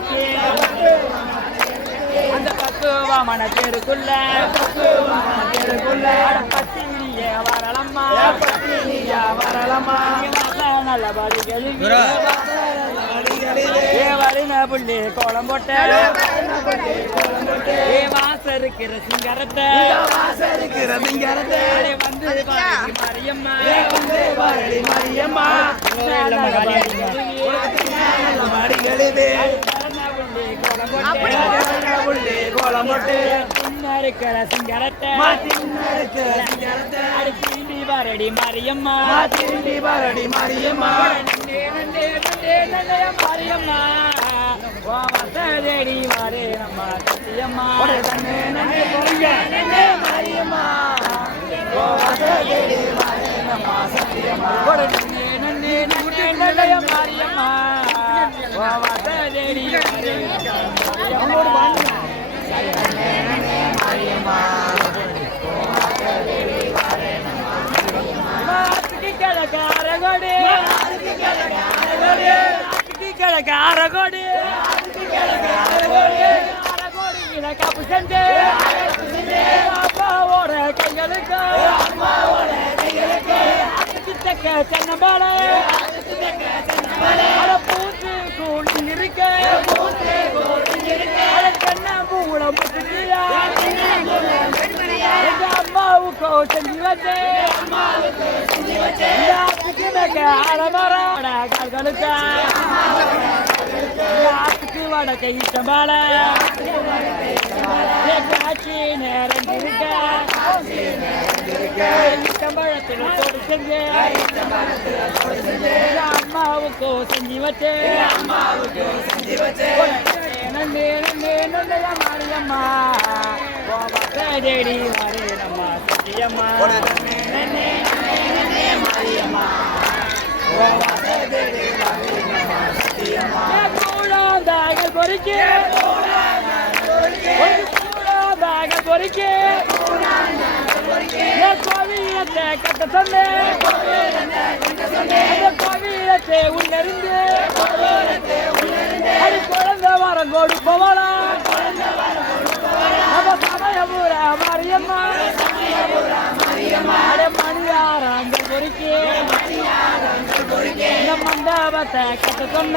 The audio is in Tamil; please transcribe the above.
கட்டி அந்த பக்குவமான தெருக்குள்ள பத்தினிய வரலம்மா நல்ல படிகளில் வழின புள்ளி கோலம் போட்ட வாச இருக்கிற சிங்கரத்தை வந்து மரியம்மா இருக்கிற சிங்கரத்தை திரும்பி வரடி மரியம்மா மாரியம்மா தேடி வாரே நம்ம சத்தியம்மா மாரியம்மா மாரியம்மா தேடி கிழக்காரகோடி கிழக்காரகோடி காப்பு செஞ்சு அப்பாவோட கைகளுக்கு தக்க சென்னபால பூத்து கூட்டி இருக்க கண்ண பூல முட்டுக்கியா அம்மாவுக்கோ செஞ்சு வச்சு அலமரம் கால்களுக்கா வடக்கை இஷ்டமால காட்சி நேரம் இருக்க இஷ்டம்பழத்தில் தோடு செஞ்சு அம்மாவுக்கோ செஞ்சு வச்சு மாரியம்மா தேடி மாறி நம்ம சத்தியம்மா கூடாந்தாங்கள் பொறிக்கு பொறிக்கு கோவிலத்தை கட்ட சொன்னேன் கோவிலத்தை உள்ளிருந்து குழந்தை வரம் கொடுப்பவளா நம்ம சமயபுர மாரியம்மா மணியாரங்கள் பொறிக்கு மண்டபத்தை கட்ட சொன்ன